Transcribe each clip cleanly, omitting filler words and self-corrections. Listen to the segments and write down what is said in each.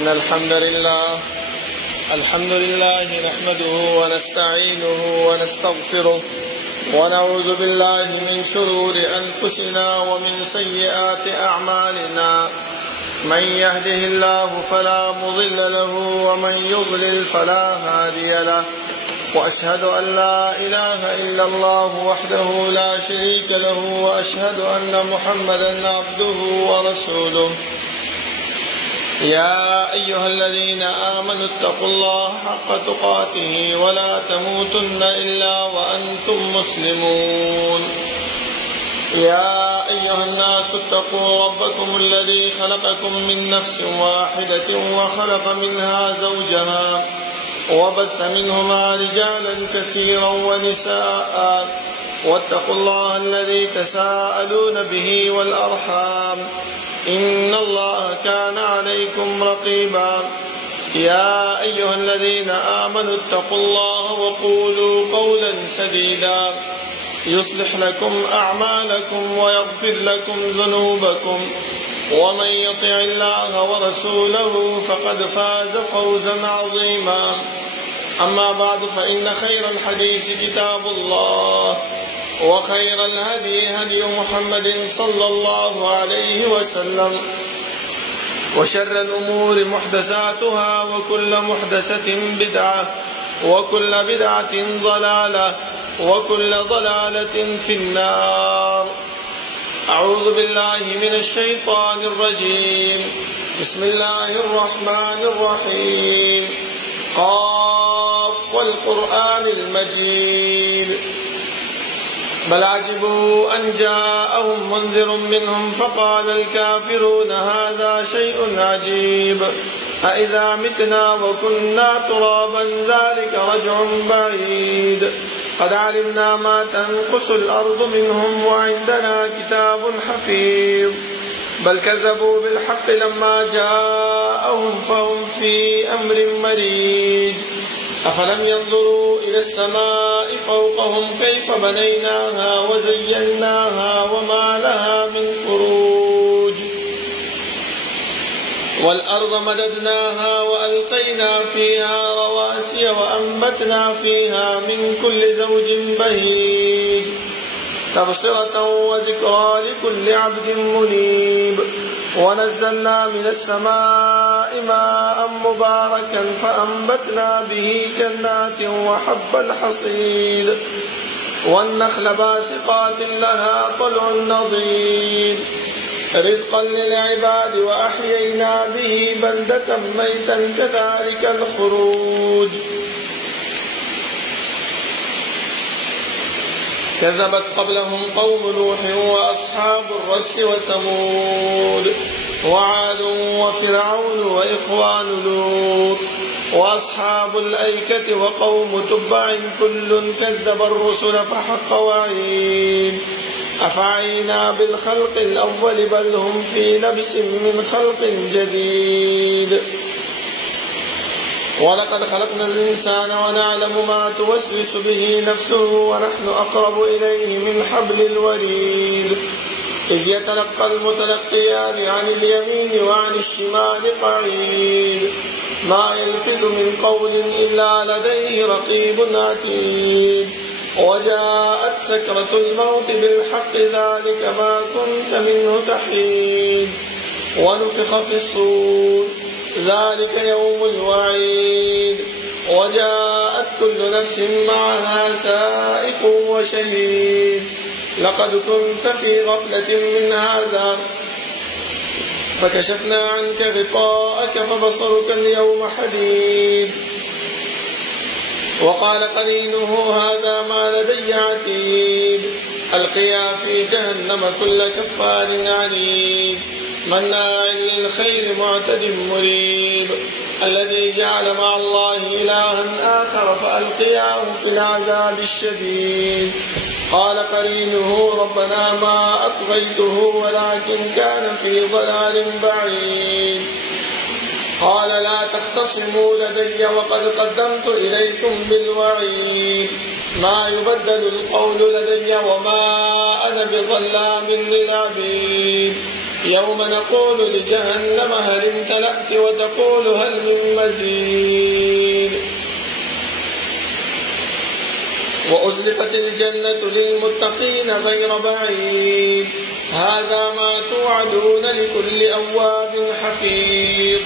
إن الحمد لله نحمده ونستعينه ونستغفره ونعوذ بالله من شرور أنفسنا ومن سيئات أعمالنا. من يهده الله فلا مضل له ومن يضلل فلا هادي له، وأشهد أن لا إله إلا الله وحده لا شريك له، وأشهد أن محمدا عبده ورسوله. يا أيها الذين آمنوا اتقوا الله حق تقاته ولا تموتن إلا وأنتم مسلمون. يا أيها الناس اتقوا ربكم الذي خلقكم من نفس واحدة وخلق منها زوجها وبث منهما رجالا كثيرا ونساء، واتقوا الله الذي تساءلون به والأرحام، إن الله كان عليكم رقيبا. يا أيها الذين آمنوا اتقوا الله وقولوا قولا سديدا يصلح لكم أعمالكم ويغفر لكم ذنوبكم، ومن يطع الله ورسوله فقد فاز فوزا عظيما. أما بعد، فإن خير الحديث كتاب الله، وخير الهدي هدي محمد صلى الله عليه وسلم، وشر الأمور محدثاتها، وكل محدثة بدعة، وكل بدعة ضلالة، وكل ضلالة في النار. أعوذ بالله من الشيطان الرجيم. بسم الله الرحمن الرحيم. قاف والقرآن المجيد. بل عجبوا أن جاءهم منذر منهم فقال الكافرون هذا شيء عجيب، أإذا متنا وكنا ترابا ذلك رجع بعيد. قد علمنا ما تنقص الأرض منهم وعندنا كتاب حفيظ. بل كذبوا بالحق لما جاءهم فهم في أمر مريج. أفلم ينظروا إلى السماء فوقهم كيف بنيناها وزيناها وما لها من فروج. والأرض مددناها وألقينا فيها رواسي وأنبتنا فيها من كل زوج بهيج، تبصرة وذكرى لكل عبد منيب. ونزلنا من السماء ماء مباركا فأنبتنا به جنات وحب الحصيد، والنخل باسقات لها طلع نضيد، رزقا للعباد، وأحيينا به بلدة ميتا كذلك الخروج. كذبت قبلهم قوم نوح وأصحاب الرس وثمود وعاد وفرعون وإخوان لوط وأصحاب الأيكة وقوم تبع كل كذب الرسل فحق وعيد. أفعينا بالخلق الأول بل هم في لبس من خلق جديد. ولقد خلقنا الإنسان ونعلم ما توسوس به نفسه ونحن أقرب إليه من حبل الوريد. إذ يتلقى المتلقيان عن اليمين وعن الشمال قعيد. ما يلفظ من قول إلا لديه رقيب عتيد. وجاءت سكرة الموت بالحق ذلك ما كنت منه تحيد. ونفخ في الصور ذلك يوم الوعيد. وجاءت كل نفس معها سائق وشهيد. لقد كنت في غفلة من هذا فكشفنا عنك غطاءك فبصرك اليوم حديد. وقال قرينه هذا ما لدي عتيد. ألقيا في جهنم كل كفار عنيد مناع للخير معتد مريب. الذي جعل مع الله إلها آخر فألقياه في العذاب الشديد. قال قرينه ربنا ما أطغيته ولكن كان في ضلال بعيد. قال لا تختصموا لدي وقد قدمت إليكم بالوعيد. ما يبدل القول لدي وما أنا بظلام للعبيد. يوم نقول لجهنم هل امتلأت وتقول هل من مزيد. وأزلفت الجنة للمتقين غير بعيد هذا ما توعدون لكل أواب حفيظ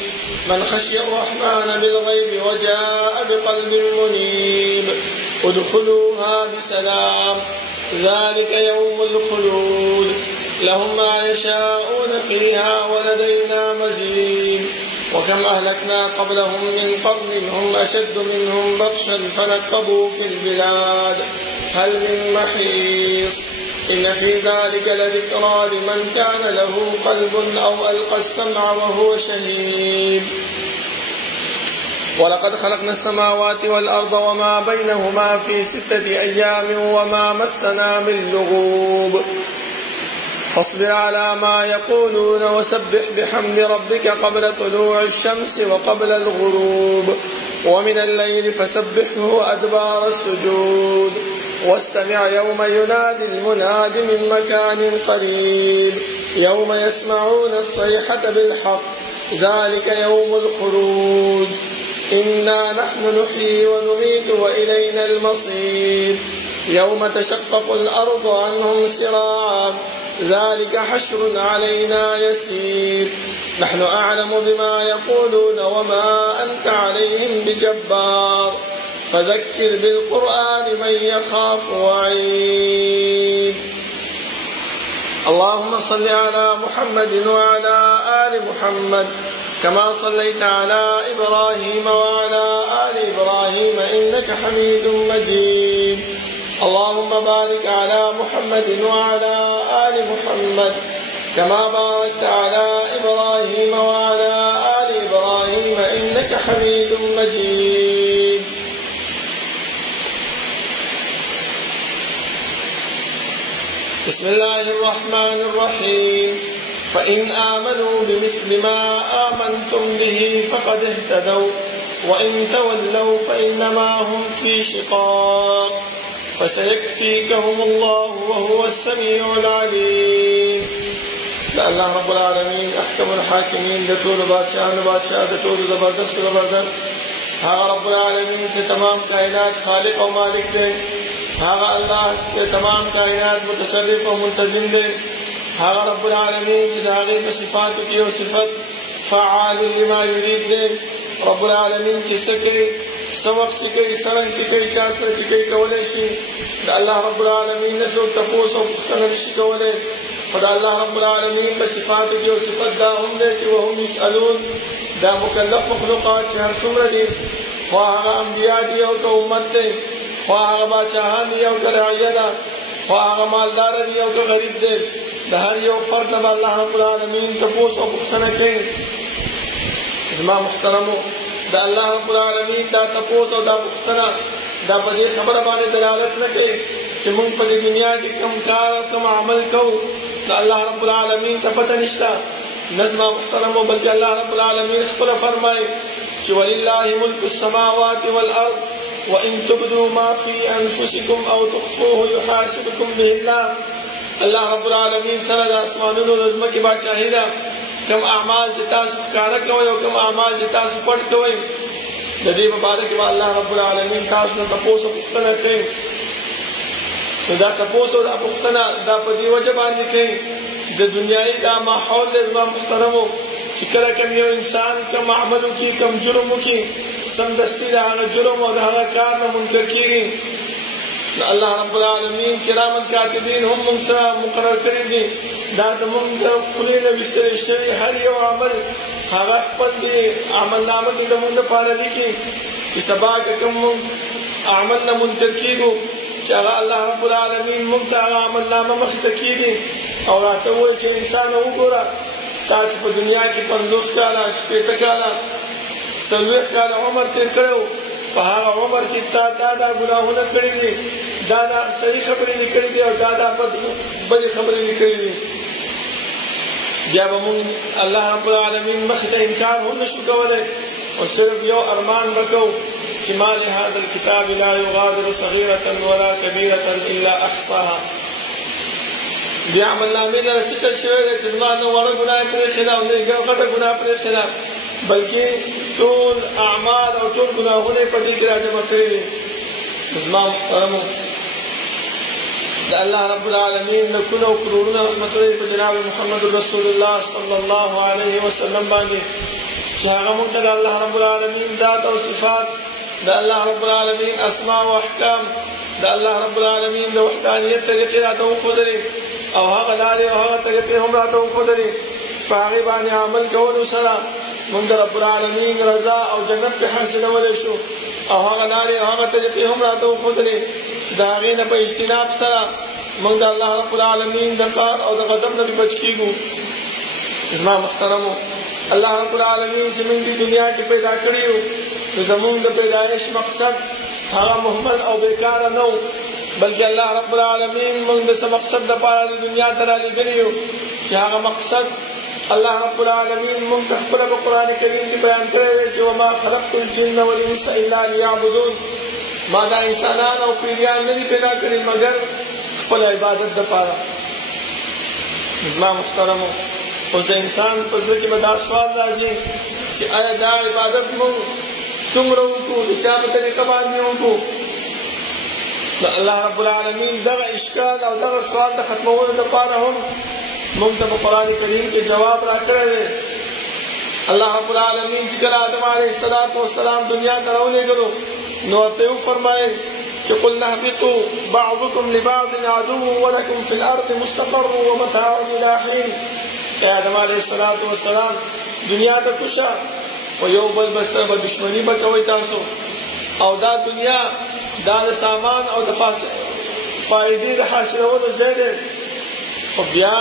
من خشي الرحمن بالغيب وجاء بقلب منيب ادخلوها بسلام ذلك يوم الخلود لهم ما يشاءون فيها ولدينا مزيد. وكم أهلكنا قبلهم من قرن هم أشد منهم بطشا فنقبوا في البلاد هل من محيص. إن في ذلك لذكرى لمن كان له قلب أو ألقى السمع وهو شهيد. ولقد خلقنا السماوات والأرض وما بينهما في 6 أيام وما مسنا من لغوب فاصبر على ما يقولون وسبح بحمد ربك قبل طلوع الشمس وقبل الغروب ومن الليل فسبحه وأدبار السجود واستمع يوم ينادي المناد من مكان قريب يوم يسمعون الصيحة بالحق ذلك يوم الخروج إنا نحن نحيي ونميت وإلينا المصير يوم تشقق الأرض عنهم سراعا ذلك حشر علينا يسير نحن أعلم بما يقولون وما أنت عليهم بجبار فذكر بالقرآن من يخاف وعيد. اللهم صل على محمد وعلى آل محمد كما صليت على إبراهيم وعلى آل إبراهيم إنك حميد مجيد. اللهم بارك على محمد وعلى آل محمد كما باركت على إبراهيم وعلى آل إبراهيم إنك حميد مجيد. بسم الله الرحمن الرحيم فإن آمنوا بمثل ما آمنتم به فقد اهتدوا وإن تولوا فإنما هم في شقاق فسيكفيكهم الله وهو السميع العليم. الله رب العالمين أحكم الحاكمين دطول بادشاہ دطول زبردست ها رب العالمین سے تمام کائنات خالق و مالک دے ها اللہ سے تمام کائنات متصرف و منتظم دے ها رب العالمین سے داغی بصفات کی و صفت فعال لما يريد دے رب العالمین سے سکے سوق چکے سرنگ چکے چاسر چکے کولے شی دا اللہ رب العالمین نسو تپوس و پختن شی کولے خدا اللہ رب العالمین بصفات کی و صفت دا ہم دے چی وهم يسألون دا مکلف مخلوقات چہر سمر دی خواہ انبیاء دی او تو امت دے خواہ باچاہان دی او کرعیہ دا خواہ مالدار دی او تو غریب دے دا ہر یو فرد نبا اللہ رب العالمین تپوس و پختن کے زما محترمو دا اللہ رب العالمین دا تپوس و دا پختنا دا پدی خبر بانے دلالت نکے چی من پدی دنیا کی کم کار و کم عمل کو دا اللہ رب العالمین تا پتہ نشتا نظم محترم بلکہ اللہ رب العالمین خپل فرمائے چی وللہ ملک السماوات والارض وان تبدوا ما فی انفسکم او تخفوه یحاسبکم به اللہ اللہ رب العالمین سرد آسمانون و نظم کی بادشاہی دا کم اعمال جتا سفکارا کوئی و کم اعمال جتا سپڑ کوئی ندی مبارک با اللہ رب العالمین تاسنا تپوس و پختنا کئی دا تپوس و دا پختنا دا پدی وجبان کئی چی دا دنیای دا ماحول لازمہ محترمو چی کلا کم یو انسان کم عملو کی کم جرمو کی سمدستی دا آغا جرم و دا آغا کارنا منکر کی گئی اللہ رب العالمین کرامن کاتبین ہم منسا مقرر کری دی دا زمان دا خلین بستر شوی ہر یو عمل آغا خپل دی عمل نامت زمان دا پارا لکی چی سبا کم عمل نا منکر کی گو چی آغا اللہ رب العالمین منتا آغا عمل نامہ مخت کی دی اور آتا ہوئے چھے انسان ہو گورا تاچ پا دنیا کی 50 کالا شپیتا کالا سلویخ کالا عمر تیر کرو پا ہاں عمر کی تا دادا گناہونا کری دی دادا صحیح خبری نکری دی اور دادا بڑی خبری نکری دی جب من اللہ رب العالمین مخت انکار ہون نشو کولے اور صرف یو ارمان بکو چمال هذا الكتاب لا يغادر صغيرة ولا كبيرة إلا أحصاها بیا عمل نامې له څه چل شوی دی چې زما نه وړه ګناه یې پرې خلاف نه غټه ګناه پرې خلاف بلکې ټول اعمال او ټول ګناهونه یې په دې کې راجمع کړي دي. زما محترمو د الله رب العالمین لکونه او کروڑونه رحمتونه په جناب محمد رسول الله صلی الله علیه وسلم باندې چې هغه موږ ته د الله رب العالمین ذات او صفات د الله رب العالمین اسماء او احکام د الله رب العالمین د وحدانیت طریقې راته وښودلې او هغه لارې او هغه طریقې هم راته وښودلې چې په هغې باندې عمل کولو سره موږ د رب العالمین رضا او جنت پې حاصلولی شو او هغه لارې او هغه طریقې هم راته وښودلې چې د هغې نه په اجتناب سره موږ د الله رب العالمین د قهر او د غضب نه بچ کېږو. زما محترمو الله رب العالمین چې موږ دې دنیا کې پیدا کړي یو نو زموږ د پیدایش مقصد هغه مهمل او بیکاره نه و بلکې الله رب العالمین موږ د څه مقصد دپاره د دنیا ته رالیږلي یو چې هغه مقصد الله رب العالمین موږ ته خپله په قرآن کریم کې بیان کړی دی چې وما خلقت الجن والانس الا لیعبدون ما دا انسانان او پیریان نه دي پیدا کړي مګر خپل عبادت دپاره. زما محترمو اوس د انسان په زړه کې به دا سوال راځي چې آیا دا عبادت موږ څومره وکړو د چا په طریقه باندې وکړو. د الله رب العالمین دغه اشکال او دغه سوال د ختمولو دپاره هم موږ ته په قرآن کریم کې جواب راکړی دی. الله رب العالمین چې کله آدم علیه السلام دنیا ته راولېږلو نو ورته یې وفرمایل چې قلنا اهبطوا بعضکم لبعض عدو ولکم فی الارض مستقر ومتاع الی حین. ای آدم علیه السلام دنیا ته کوشه او یو بل سره به دشمني به کوئ تاسو او دا دنیا دا د سامان او د فایدې د حاصلولو ځای دی خو بیا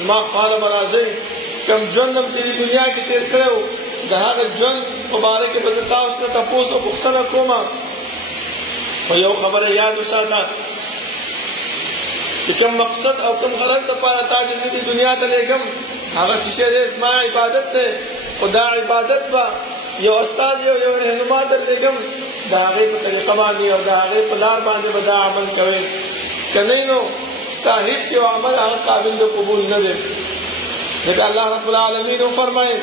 زما خواله به راځئ کوم ژوند هم چې دنیا کې تېر کړی و د هغه ژوند په باره کې به زه تاسو ته تپوس او پوښتنه کومه خو یو خبره یاد وساته چې کوم مقصد او کوم غرض دپاره تا چې دې دنیا ته لېږم هغه څه شی دی زما عبادت دی خو دا عبادت به یو استاد یو رهنما درلېږم د هغې په طریقه باندې او د هغې په لار باندې به دا عمل کوئ که نه نو ستا هېڅ یو عمل هغه قابل د قبول نه دی. ځکه الله رب العالمین وفرمایل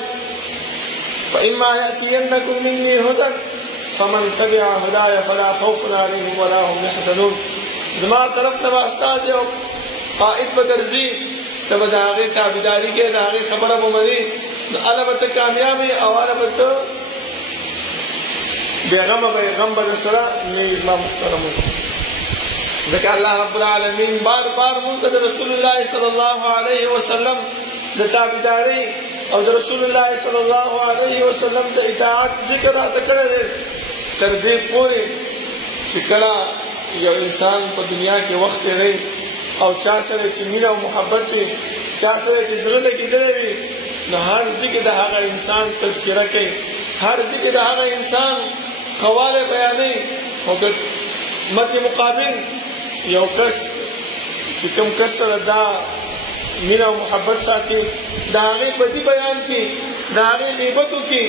فإما يأتينكم مني هدى فمن تبع هداي فلا خوف عليهم ولا هم يحزنون. زما طرف نه به استاد یو قائد به درځي ته به د هغې تابعداري کوې د هغې خبره به منې نو هله به ته کامیاب یې او هله به ته بېغمه به یې غم به درسره نه وي. زما محترمو ځکه الله رب العالمین بار بار موږ ته د رسول الله صلی الله علیه وسلم د تابعدارۍ او د رسول الله صلی الله علیه وسلم د اطاعت ذکر راته کړی دی تر دې پورې چې کله یو انسان په دنیا کې وخت تېروي او چا سره چې مینه او محبت وي چا سره چې زړه لګېدلی وي نو هر ځای کې د هغه انسان تذکره کوي هر ځای کې د هغه انسان خواله بیانوي خو که مد مقابل یو کس چې کوم کس سره دا مینه او محبت ساتي د هغې بدي بیان کړي د هغې غیبت وکړي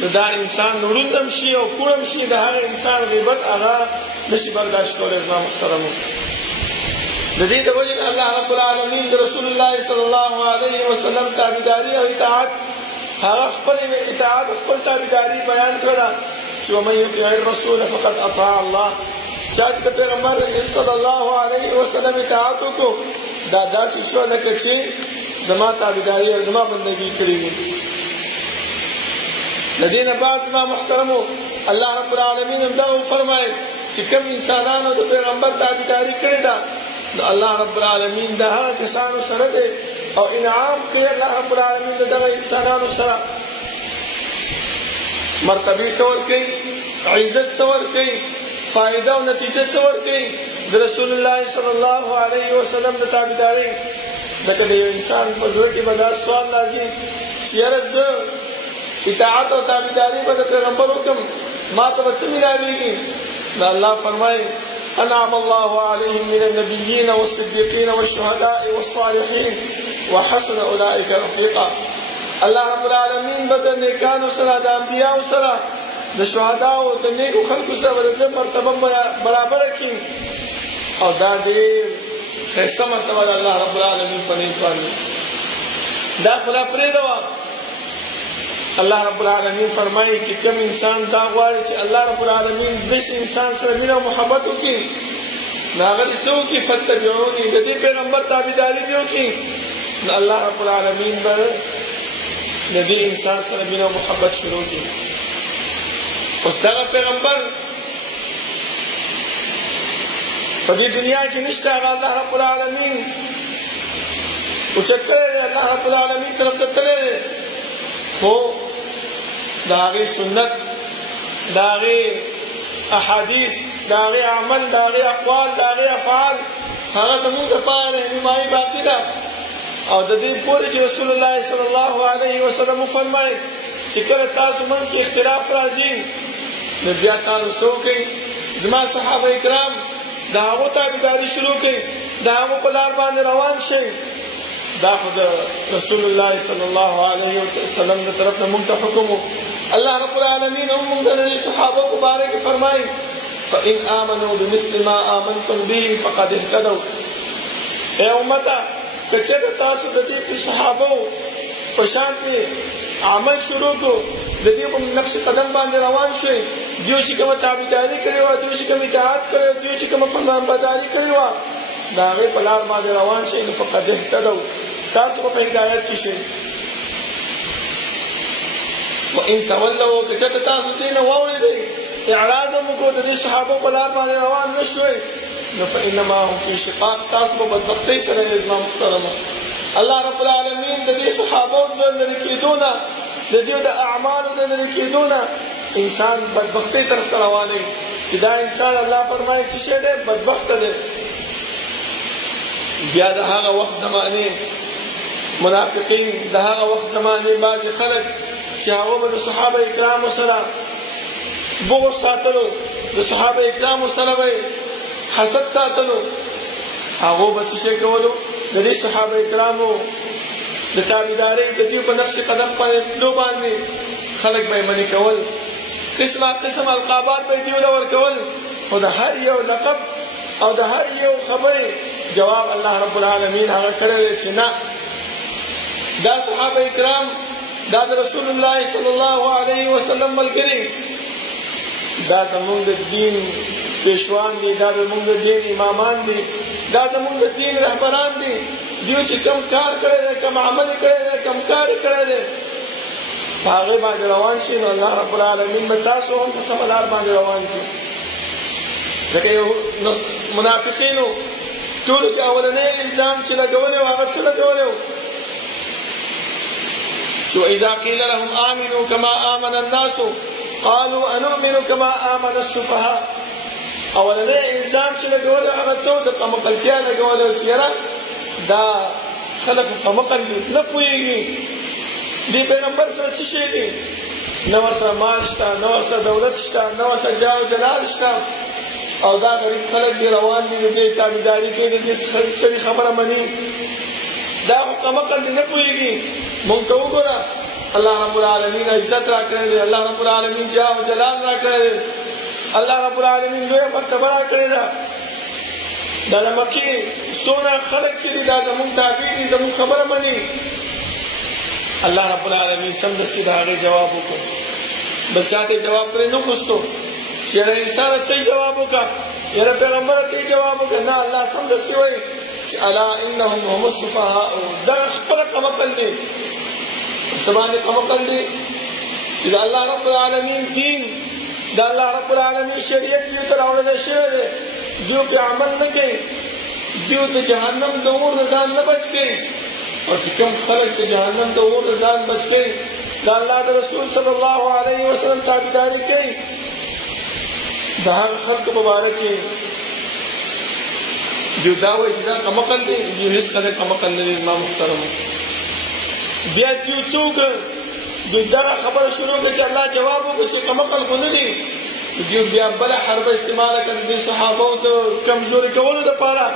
نو دا انسان ړوند هم شي او کوڼ هم شي د هغه انسان غیبت هغه نشي برداشت کولی. زما محترمو د دې د وجې نه الله رب العالمین د رسول الله صلی الله علیه وسلم تابعداري او اطاعت هغه خپل اطاعت خپل تابعداري بیان کړه چې ومن یطیع الرسول فقد اطاع الله. چا چې د پیغمبر صلی الله علیه وسلم اطاعت وکړو دا داسې شو لکه چې زما تابعداري او زما بندګي کړې وي. د دې نه بعد زما محترمو الله رب العالمین هم دا وفرمایل چې کوم انسانانو د پیغمبر تابعداري کړې ده نو الله رب العالمین د هغه کسانو سره دی او انعام کوي الله رب العالمین د دغه انسانانو سره مرتبه څه ورکوي عزت څه ورکوي فائدہ او نتیجه څه ورکوي د رسول الله صلی الله علیه وسلم د تابعداري. ځکه د یو انسان په زړه کې به دا سوال راځي چې یاره زه اطاعت او تابعداري به د پیغمبر وکړم ما ته به څه میلاویږي نو الله فرمایي انعم الله عليهم من النبيين والصديقين والشهداء والصالحين وحسن اولئك رفيقا. الله رب العالمین به د نیکانو سره د انبیاو سره د شهداو د نیکو خلکو سره به د مرتبه برابره کړي او دا ډېر خیسته مرتبه د الله رب العالمین په نیز باندې. دا خو لا پرېږده، الله رب العالمین فرمایي چې کوم انسان دا غواړي چې الله رب العالمین داسې انسان سره مینه او محبت وکړي، نو هغه دې څه وکړي؟ فتبعوني، د دې پیغمبر تابعداري دې وکړي، نو الله رب العالمین به د دې انسان سره مینه او محبت شروع کړي. اوس دغه پیغمبر په دې دنیا کې نشته، هغه الله رب العالمین اوچت کړی دی، الله رب العالمین طرف ته تللی دی، خو د هغې سنت، د هغې احادیث، د هغې عمل، د هغې اقوال، د هغې افعال، هغه زموږ دپاره رهنمایي باقي ده. او د دې پورې چې رسول الله صلی الله علیه وسلم وفرمایي چې کله تاسو منځ کې اختلاف راځي نو بیا تاسو څه وکړئ؟ زما صحابه کرام د هغو تابعداري شروع کړئ، د هغو په لار باندې روان شئ. دا خو د رسول الله صلی الله علیه وسلم د طرف نه موږ ته حکم و. الله رب العالمین هم موږ ته د صحابه په باره کې فرمایي فإن آمنوا بمثل ما آمنتم به فقد اهتدوا. ای امته که چېرته تاسو د دې صحابو په شانتې عمل شروع کړو، د دې په نقش قدم باندې روان شئ، دوی چې کومه تابعداري کړې وه، دوی چې کوم اطاعت کړی وه، دوی چې کومه فرمانبرداري کړې وه، د هغې په لار باندې روان شئ، نو فقد اهتدوا، تاسو به په هدایت کې شئ. وإن تولوا، که چېرته تاسو دې نه واورېدئ، اعراض هم وکړو، د دې صحابو په لار باندې روان نه شوئ، نو فإنما هم فی شقاق، تاسو په بدبختۍ سره یې زما محترمه. الله رب العالمین د دې صحابو د لرې کېدو نه، د دې د اعمالو د لرې کېدو نه انسان بدبختۍ طرف ته روانوي، چې دا انسان الله فرمایي چې شی دی بدبخته دی. بیا د هغه وخت زمانې منافقین، د هغه وخت زمانې بعضې خلک چې هغه به د صحابه کرامو سره بغض ساتلو، د صحابه کرامو سره به حسد ساتلو، هغه به څه شی کولو؟ د دې صحابه کرامو د تابعدارۍ، د دې په نقش قدم تلو باندې خلک به یې منې کول، قسمه قسم القابات به یې دوی له ورکول، خو د هر یو لقب او د هر یو خبرې جواب الله رب العالمین هغه کړی دی چې نه، دا صحابه کرام دا د رسول الله صلی الله علیه وسلم ملګري، دا زموږ د دین پیشوان دي، دا زموږ د دین امامان دي، دا زموږ د دین رهبران دي. دوی چې کوم کار کړی دی، کوم عمل کړی دی، کوم کار یې کړی دی، په هغې باندې روان شي، نو الله رب العالمین به تاسو هم په سمه لار باندې روان کړي. ځکه یو منافقینو ټولو کې اولنی الزام چې لګولی و، هغه څه لګولی و چې وإذا قیل لهم آمنوا کما آمن الناس قالوا أنؤمن كما آمن السفهاء. اولنی الزام چې لګولی هغه څه د قمقلتیا لګولی و چې یاره دا خلک قمقل دي، نه پوهېږي دې پیغمبر سره څه شی دي، نه ورسره مال شته، نه ورسره دولت شته، نه ورسره جاه و جلال شته، او دا غریب خلک دي روان دي، د دې تابعداري کوي، د دې سړي خبره مني، دا خو قمقل دي، نه پوهېږي. موږ ته وګوره، الله رب العالمین عزت را کړی دی، الله رب العالمین جاه و جلال را کړی دی، الله رب العالمین لویه مرتبه را کړې ده. دا د مکې څونه خلک چې دي دا زموږ تابع دي، زموږ خبره مني. الله رب العالمین سمدستي د هغې جواب وکړو، بل چا ته جواب پرې نه خوستو چې یاره انسانه ته جواب وکړه، یاره پیغمبره ته جواب وکړه، نه الله سمدستي وایي چې الا انهم هم السفهاء، دغه خپله قمقل دي. څه باندې قمقل دي؟ چې د الله رب العالمین دین، د الله رب العالمین شریعت دوی ته راوړلی شوی دی، دوی پرې عمل نه کوي، دوی د جهنم د اور نه ځان نه بچ کوي. او چې کوم خلک د جهنم د اور نه ځان بچ کوي، د الله د رسول صلی الله علیه وسلم تابعداري کوي، د هغه خلکو په باره کې دوی دا وایي چې دا قمقل دی، دوی هېڅ قدر قمقل نه دی زما محترمو. بیا دوی څه وکړل؟ دوی دغه خبره شروع کړه چې الله جواب وکړه چې قمقل خو نه دي. دوی بیا بله حربه استعماله کړه د دې صحابو د کمزوري کولو دپاره،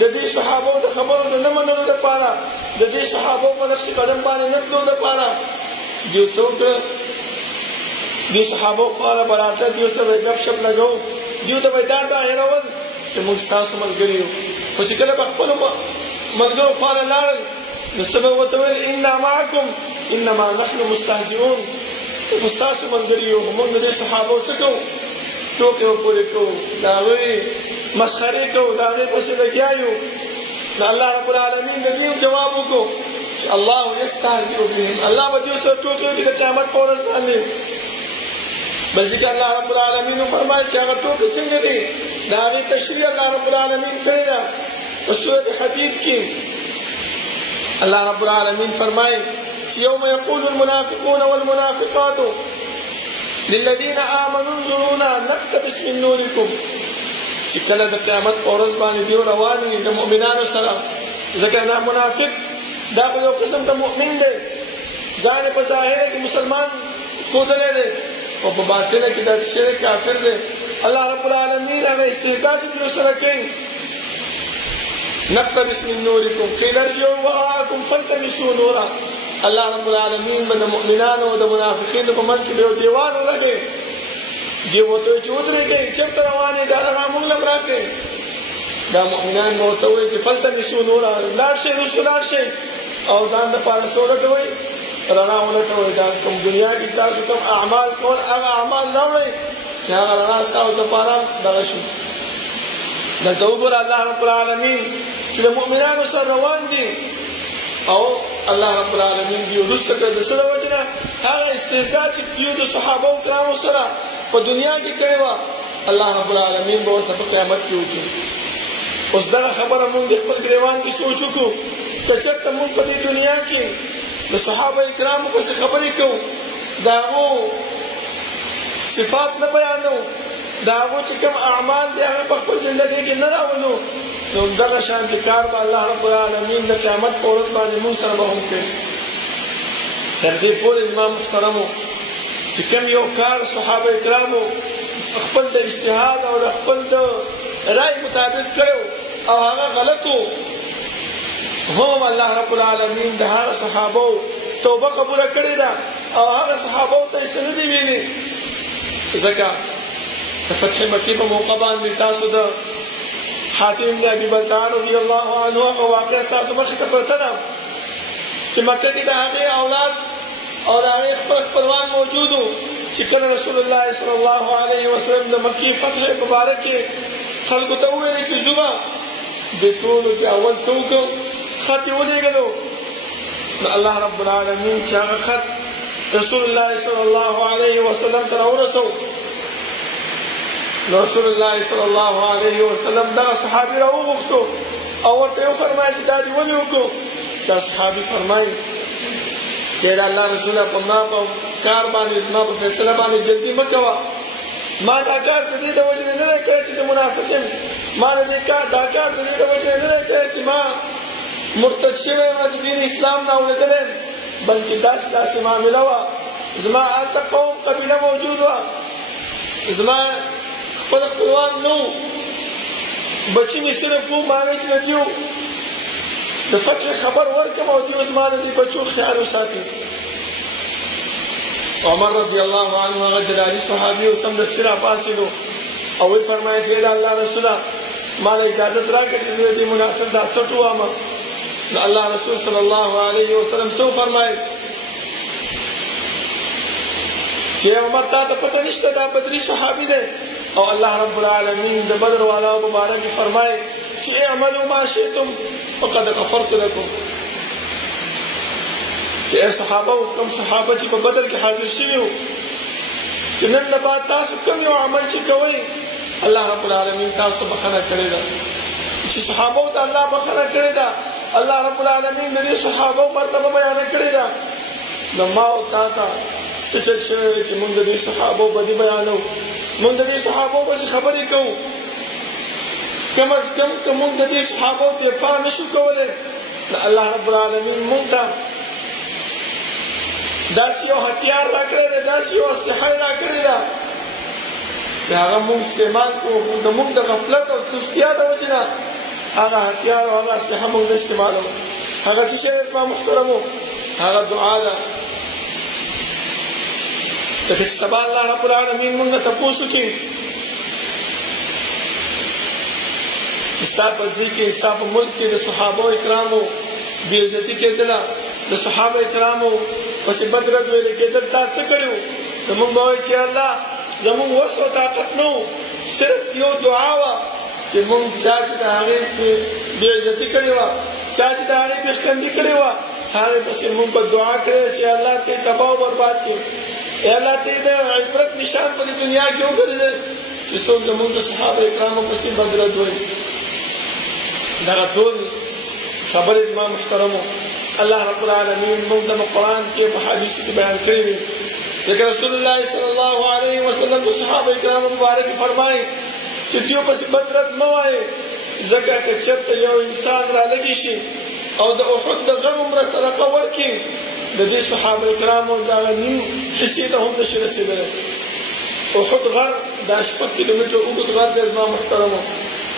د دې صحابو د خبرو د نه منلو دپاره، د دې صحابو په نقش قدم باندې نه تلو دپاره. دوی څه وکړه؟ دوی صحابو خواله به راته، دوی سره به یې ګپ شپ لګوو، دوی ته به یې دا ظاهرول چې موږ ستاسو ملګري یو، خو چې کله به خپلو ملګرو خواله لاړل نو څه به ورته ویل انا معکم انما نحن مستهزئون خو ستاسو ملګري یو خو موږ د دې صحابو څه کوو ټوکې به پورې کوو د هغوی مسخرې کوو د هغې پسې لګیا یو نو الله رب العالمین د دې جواب وکړو چې الله یستهزئ بهم الله به دوی سره ټوکې وکړي د قیامت په ورځ باندې بل ځکه الله رب العالمین وفرمایل چې هغه ټوکې څنګه دي د هغې تشریح الله رب العالمین کړې ده په سورة حدید کې الله رب العالمین فرمایي چې یوم یقول المنافقون والمنافقات للذین آمنوا انظرونا نقتبس من نورکم چې کله د قیامت په ورځ باندې دوی روان وي د مؤمنانو سره ځکه دا منافق دا په یو قسم د مؤمن دی ځان په ظاهره کې مسلمان ښودلی دی او په باطنه کې دا شرک کافر دی الله رب العالمین هغه استهزاء چې دوی سره کوي نقتبس من نورکم قیل ارجعوا وراءکم فالتمسوا نورا الله رب العالمین به د مؤمنانو او د منافقینو په منځ کې به یو دیوال ولګوي دی ورته وایي چې ودرېږئ چېرته روان یې دا رڼا موږ له هم راکړئ دا مؤمنان به ورته وایي چې فلتمسوا نورا لاړ شئ وروسته لاړ شئ او ځان دپاره څه ولټوئ رڼا ولټوئ دا کوم دنیا کې تاسو کوم اعمال کول هغه اعمال راوړئ چې هغه رڼا ستاسو دپاره دغه شي دلته وګوره الله رب العالمین چې د مؤمنانو سره روان دي او الله رب العالمین دی وروسته کړه د څه د وجې نه هغه استهزاء چې دوی د صحابه کرامو سره په دنیا کې کړې وه الله رب العالمین به ورسره په قیامت کې وکړي اوس دغه خبره موږ د خپل ګریوان کې سوچ وکړو که چېرته موږ په دې دنیا کې د صحابه کرامو پسې خبرې کوو د هغو صفات نه بیانو د هغو چې کوم اعمال دی هغه په خپل زندګۍ کې نه راولو نو دغه شانتې کار به الله رب العالمین د قیامت په ورځ باندې موږ سره به هم کوي تر دې پورې زما محترمو چې کوم یو کار صحابه کرامو خپل د اجتهاد او د خپل د رای مطابق کړو او هغه غلط و هم الله رب العالمین د هغه صحابو توبه قبوله کړې ده او هغه صحابو ته یې څه نه دي ویلي ځکه د فتح مکې په موقع باندې تاسو د حاتم بن ابي بلتعه رضی الله عنه هغه واقعه ستاسو مخې ته پرته ده چې مکه کې د هغې اولاد او د هغې خپلوان موجود وو چې کله رسول الله صلی الله علیه وسلم د مکې فتح په باره کې خلکو ته وویلې چې ځو به د ټولو کې اول څه وکړو خط یې ولېږلو نو الله رب العالمین چې هغه خط رسول الله صلی الله علیه وسلم ته راورسو نو رسول الله صلی الله علیه وسلم دغه صحابي راوغوښتو او ورته یې وفرمایل چې دا دې ولې وکړو دا صحابي فرمایي چې د الله رسوله په ما په کار باندې زما په فیصله باندې جلدي مه کوه ما دا کار د دې د وجې نه دی کړی چې زه منافق یم ما دا کار د دې د وجې نه دی کړی چې ما مرتد شوی یم د دین اسلام نه اورېدلی یم بلکې داسې معامله وه زما هلته قوم قبیله موجود وه زما خپل خپلوان نه وو بچي مې صرف وو ما ویل چې د دیو د فتح خبر ورکم او دیو زما د دې بچو خیال وساتي عمر رضی الله عنه هغه جلالي صحابي او سمدستي راپاڅېدو او ویې فرمایل چې د الله رسوله ما له اجازت راکړه چې زه د دې منافق دا څټ ووامه نو الله رسول صلی الله علیه وسلم څه وفرمایل چې عمر تا ته پته نشته دا بدري صحابي دی او الله رب العالمین د بدر والاو په باره کې فرمایي چې اعملوا ما شئتم فقد غفرت لكم چې صحابه کوم صحابه چې په بدر کې حاضر شوي وو چې نن نه بعد تاسو کوم یو عمل چې کوئ الله رب العالمین تاسو بخښنه کړې ده چې صحابه ته الله بخښنه کړې ده الله رب العالمین د دې صحابه مرتبه بیان کړې ده نو ما او تا ته څه چل شوی چې موږ د دې صحابه بدي بیانو موږ د دې صحابه پسې خبرې کوو کم از کم که موږ د دې صحابه دفاع نشو کولی نو الله رب العالمین موږ ته داسې یو هتیار راکړی دی داسې یو اسلحه یې راکړې ده چې هغه موږ استعمال کړو د موږ د غفلت او سستیا د وجې نه هغه هتیار او هغه اسلحه موږ نه استعمالوو هغه څه شی دی زما محترمو هغه دعا ده لکه چې سبا الله رب العالمین موږ نه تپوس وکړي ستا په ځای کې ستا په ملک کې د صحابه کرامو بې عزتي کېدله، د صحابه کرامو پسې بد رد ویل کېدل، تا څه کړي وو؟ زمونږ به وایي چې الله زمونږ وس او طاقت نه و، صرف یو دعا وه چې مونږ چا چې د هغې بې عزتي کړې وه، چا چې د هغې بېخکندي کړې وه، هغې پسې مونږ په دعا کړې چې الله ته یې تباه او برباد کړي. ای الله ته یې د عبرت نشان په دې دنیا کې وګرځوې چې څوک زمونږ د صحابه کرامو پسې بد رد وایي. دغه ټول خبرې زما محترمو الله رب العالمین موږ ته په قرآن کې په حدیثو کې بیان کړي دي. ځکه رسول الله صلی الله علیه وسلم د صحابه کرامو مبارک فرمایي چې دیو پسې بد رد مه وایئ، ځکه که چېرته یو انسان رالګي شي او د احد د غر عمره صدقه ورکړي، د دې صحابه کرامو دغه نیم حصې ته هم نشي رسېدلی. احد غر دا 6 کیلومتره اوږد غر دی زما محترمو.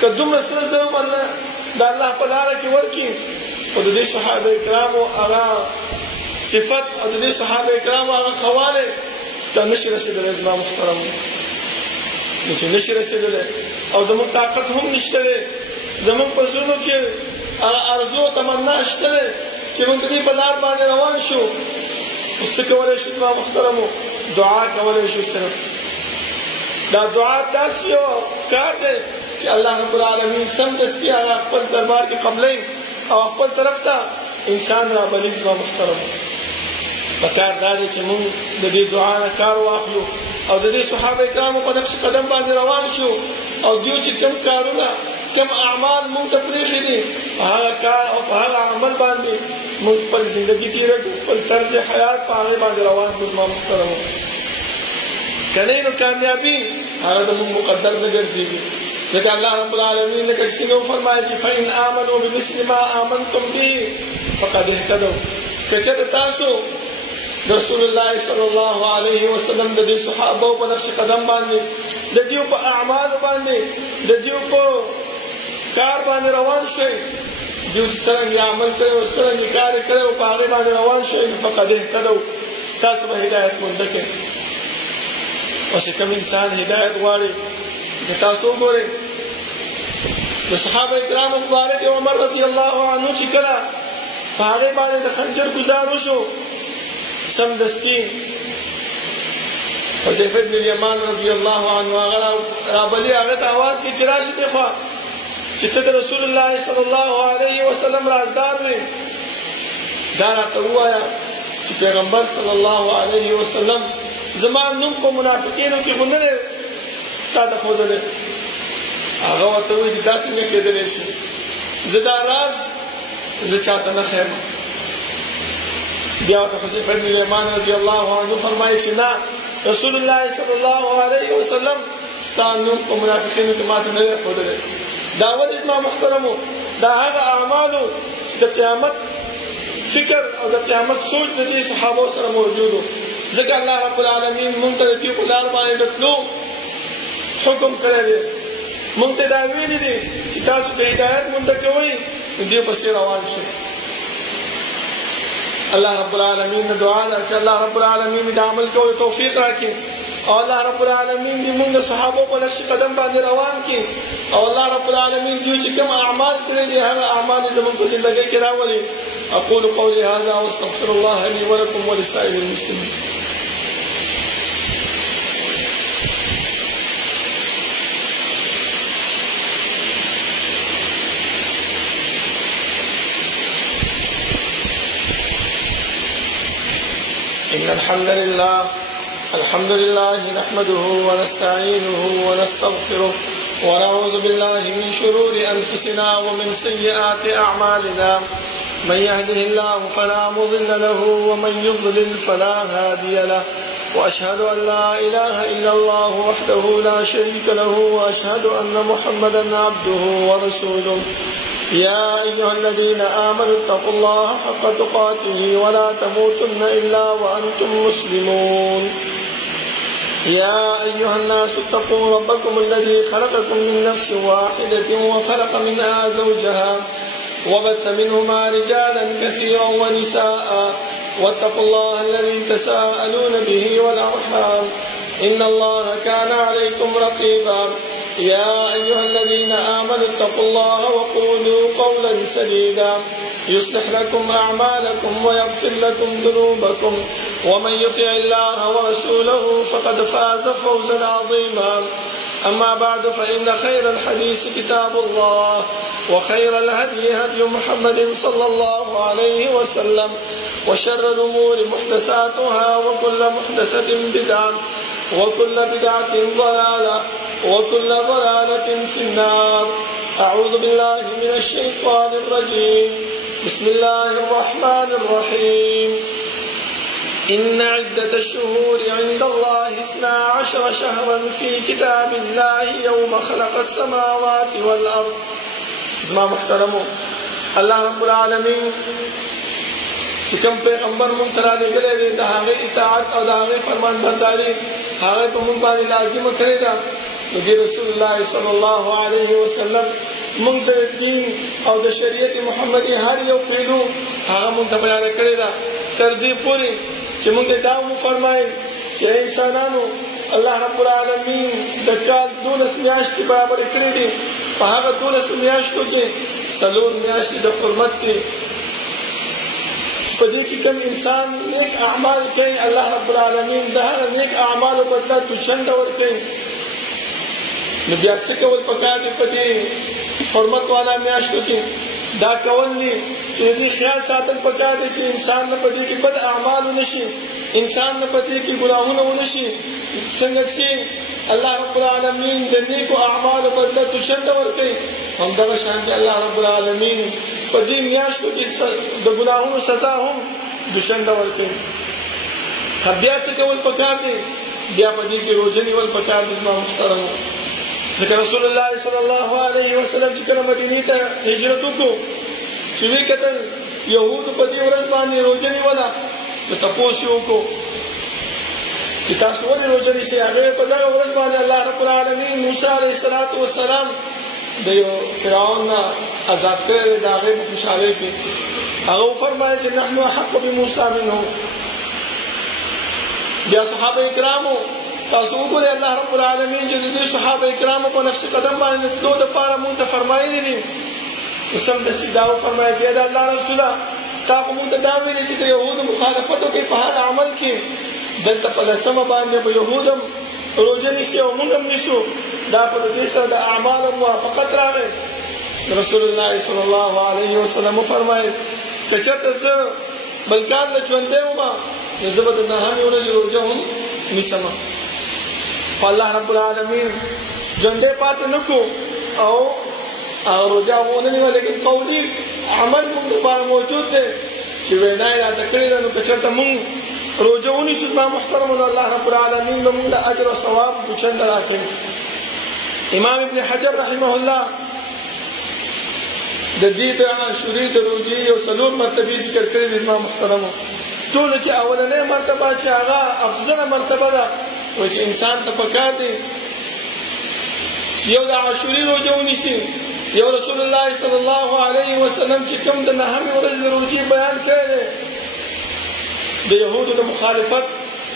که دومره سره زره هم الله د الله په لاره کې ورکړي، خو د دې صحابه کرامو هغه صفت او د دې صحابه کرامو هغه خواله ته نشي رسېدلی زما محترمو. نو چې نشي رسېدلی او زموږ طاقت هم نشته دی، زموږ په زړونو کې ارزو او تمنا شته دی چې موږ د دې په لار باندې روان شو. اوس څه کولی شو زما محترمو؟ دعا کولی شو. صرف دا دعا داسې یو کار دی چې الله رب العالمین سمدستي هغه خپل دربار کې قبلوي او خپل طرف ته انسان رابلي. زما محترمو پکار دا دی چې موږ د دې دعا نه کار واخلو او د دې صحابه کرامو په نقش قدم باندې روان شو او دیو چې کوم کارونه کوم اعمال موږ ته پرېښي دي په هغه کار او په هغه عمل باندې موږ خپل زندګي تېره کړو، خپل طرز حیات په هغې باندې روان کړو. زما محترمو که نه نو کامیابي هغه د موږ مقدر نه ګرځېږي. ځکه الله رب العالمین لکه چې څنګه وفرمایل چې فإن آمنوا بمثل ما آمنتم به فقد اهتدوا. که چېرته تاسو د رسول الله صلی الله علیه وسلم د دې صحابو په نقش قدم باندې د دیو په اعمالو باندې د دیو په کار باندې روان شئ، دیو چې څرنګه عمل کړی او څرنګه کار یې کړی او په هغې باندې روان شئ، نو فقد اهتدوا، تاسو به هدایت مونده کړئ. او چې کوم انسان هدایت غواړي که تاسو وګورئ د صحابه کرامو مبارک عمر رضی الله عنه چې کله په هغې باندې د خنجر ګزار وشو، سمدستي حذیفه بن الیمان رضی الله عنه هغه رابلي، هغه ته اواز کړي چې راشي دې خوا چې ته د رسول الله صلی الله علیه وسلم رازدار وې. دا راته ووایه چې پیغمبر صلی الله علیه وسلم زما نوم په منافقینو کې خو نه دی تا ته ښودلی. هغه ورته وایي چې دا څنګه کېدلی شي، زه دا راز زه چاته نه ښیم. بیا ورته حذیفه بن الیمان رضی الله عنه فرمایي چې نه، رسول الله صلی الله علیه وسلم ستا نوم په منافقینو کې ماته نه دی ښودلی. دا ولې زما محترمو دا هغه اعمالو چې د قیامت فکر او د قیامت سوچ د دې صحابو سره موجود و. ځکه الله رب العالمین مونږ ته د دې په لار باندې د تلو حکم کړی دی. مونږ ته دا ویلي دي چې تاسو د هدایت مونده کوئ نو دې پسې روان شئ. الله رب العالمین دعا ده چې الله رب العالمین د عمل کولو توفیق راکړي او الله رب العالمین دې موږ د صحابو په نقش قدم باندې روان کړي او الله رب العالمین دې چې کوم اعمال کړي دي هغه اعمال زموږ په زندګۍ کې راولي. اقول قولي هذا واستغفر الله لي ولكم ولسائر المسلمين. إن الحمد لله نحمده ونستعينه ونستغفره ونعوذ بالله من شرور أنفسنا ومن سيئات أعمالنا. من يهده الله فلا مضل له ومن يضلل فلا هادي له. وأشهد أن لا إله إلا الله وحده لا شريك له وأشهد أن محمدا عبده ورسوله. يا أيها الذين آمنوا اتقوا الله حق تقاته ولا تموتن إلا وأنتم مسلمون. يا أيها الناس اتقوا ربكم الذي خلقكم من نفس واحدة وخلق منها زوجها وبث منهما رجالا كثيرا ونساء واتقوا الله الذي تساءلون به والأرحام إن الله كان عليكم رقيبا. يا أيها الذين آمنوا اتقوا الله وقولوا قولا سديدا يصلح لكم أعمالكم ويغفر لكم ذنوبكم ومن يطع الله ورسوله فقد فاز فوزا عظيما. أما بعد فإن خير الحديث كتاب الله وخير الهدي هدي محمد صلى الله عليه وسلم وشر الأمور محدثاتها وكل محدثة بدعة وكل بدعة ضلالة وكل ضلالة في النار. أعوذ بالله من الشيطان الرجيم. بسم الله الرحمن الرحيم. إن عدة الشهور عند الله 12 شهرا في كتاب الله يوم خلق السماوات والأرض. زما محترمو الله رب العالمين چې کوم پیغمبر مونږ ته رالیږلی دی د هغې اطاعت او د هغې فرمان برداري هغه په مونږ باندې لازمه کړې ده. نو دې رسول الله صلی الله علیه وسلم مونږ ته د دین او د شریعت محمدي هر یو پهلو هغه مونږ ته بیانه کړې ده تر دې پورې چې مونږ ته دا وفرمایل چې انسانانو الله رب العالمین د کال 12 میاشتې برابرې کړې دي. په هغه 12 میاشتو کې 4 میاشتې د حرمت دي چې په دې کې کوم انسان نیک اعمال کوي الله رب العالمین د هغه نیک اعمالو بدله دوچنده ورکوي. نو بیا څه کول پکار دي په دې حرمت والا میاشتو کې؟ دا کول دي چې دې خیال ساتل پکار دي چې انسان نه په دې کې بد اعمال ونشي، انسان نه په دې کې ګناهونه ونشي. څنګه چې الله رب العالمین د نیکو اعمالو بدله دوچنده ورکوي همدغه شان دي الله رب العالمین په دې میاشتو کې د ګناهونو سزا هم دوچنده ورکوي. بیا څه کول پکار دي؟ بیا په دې کې روژه نیول پکار دي زما محترمو. ځکه رسول الله صلی الله علیه وسلم چې کله مدینې ته هجرت وکړو چې ویې کتل یهودو په دې ورځ باندې روژه نیوله نو تپوس یې وکړو چې تاسو ولې روژه نیسئ؟ هغه په دغه ورځ باندې الله رب العالمین موسی علیه السلام د یو فرعون نه آزاد کړی دی د هغې په خوشحالۍ کې. هغه وفرمایل چې نحن احق بموسی منه. بیا صحابه کرامو تاسو وګورئ الله رب العالمین چې د دې صحابه کرامو په نقش قدم باندې تلو دپاره مونږ ته فرمایلي دي. نو سمدستي دا وفرمایل چې د الله رسوله تا خو مونږ ته دا ویلي چې د یهودو مخالفت وکړئ په هر عمل کې. دلته په 10مه باندې به یهود هم روژه نیسي او مونږ هم نیسو. دا په دې سره د اعمالو موافقت راغی. رسول الله صلی الله علیه وسلم وفرمایل که چېرته زه بل کال نه ژوندی ومه نو زه به د 9مې ورځې روژه هم نیسمه. خو الله رب العالمین ژوندی پاتې نه کړو او هغه روژه ونه نیوه. لیکن قولي عمل مونږ دپاره موجود دی چې وینا یې راته کړې ده. نو که چېرته مونږ روژه ونیسو زما محترمو نو الله رب العالمین به مونږ له اجر او ثواب دوچنده راکوي. امام ابن حجر رحمه الله د دې د عاشورې د روژې یو 4 مرتبې ذکر کړي دي زما محترمو. ټولو کې اولنۍ مرتبه چې هغه افضله مرتبه ده و چې انسان ته پکار دی چې یو د عاشورې روژه ونیسي. یو رسول الله صلی الله علیه وسلم چې کوم د 9مې ورځې د روژې بیان کړی دی د یهودو د مخالفت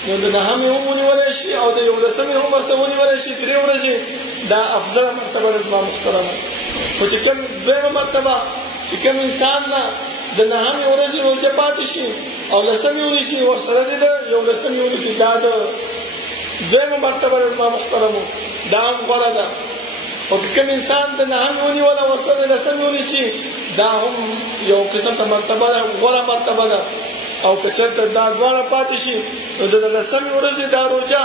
نو د 9مې هم ونیولی شي او د 11مې هم ورته ونیولی شي 3 ورځې. دا افضله مرتبه ده زما محترمو. خو چې کوم دویمه مرتبه چې کوم انسان نه د 9مې ورځې روژه پاتې شي او 10مې ونیسي ورسره دی د 11مې ونیسي دا د دویمه مرتبه ده زما محترمو. دا هم غوره ده. او که کوم انسان د 9مې ونیوله ورسره د 10مې ونیسي دا هم یو قسم ته مرتبه ده غوره مرتبه ده. او که چېرته دا دواړه پاتې شي نو د 10مې ورځې دا روژه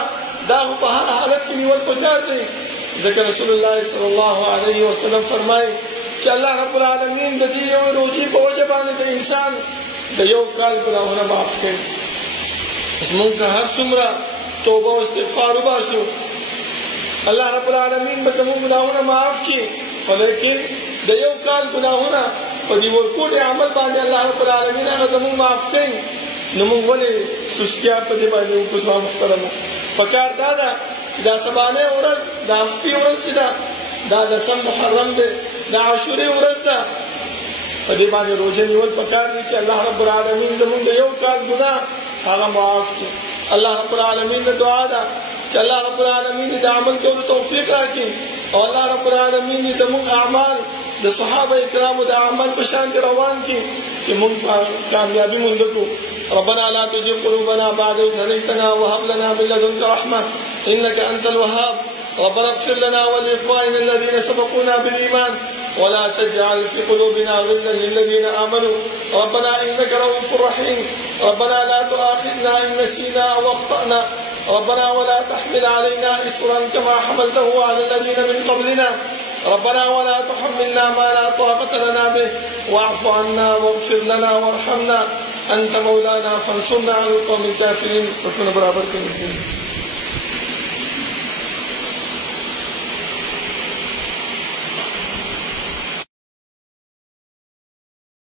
دا خو په هر حالت کې نیول پکار دی. ځکه رسول الله صلی الله علیه وسلم فرمایي چې الله رب العالمین د دې یو روژې په وجه باندې د انسان د یو کال ګناهونه معاف کوي. زمونږ که هر څومره توبه او استغفار وباسو الله رب العالمین به زمونږ ګناهونه معاف کړي. خو لیکن د یو کال ګناهونه په دې ورکوټې عمل باندې الله رب العالمین هغه زمونږ معاف کوي. نو موږ ولې سستیا په دې باندې وکړو زما محترمو؟ پکار دا ده چې دا سبانۍ ورځ دا هفتې ورځ چې ده دا 10 محرم دی دا عاشورې ورځ ده په دې باندې روژه نیول پکار دي چې الله رب العالمین زمونږ د یو کال ګناه هغه معاف کړي. الله رب العالمین د دعا ده چې الله رب العالمین د عمل کولو توفیق راکړي او الله رب العالمین دې موږ اعمال د صحابه کرامو د اعمال په شان روان کړي چې موږ کامیابی مونږ کو. ربنا لا تزغ قلوبنا بعد إذ هديتنا وهب لنا من لدنك رحمة إنك أنت الوهاب. ربنا اغفر لنا ولإخواننا الذين سبقونا بالإيمان ولا تجعل في قلوبنا غلا للذين آمنوا ربنا إنك رؤوف رحيم. ربنا لا تؤاخذنا إن نسينا أو أخطأنا ربنا ولا تحمل علينا إصرا كما حملته على الذين من قبلنا ربنا ولا تحملنا ما لا طاقة لنا به واعف عنا واغفر لنا وارحمنا أنت مولانا فانصرنا على القوم الكافرين. صفنا برابر كل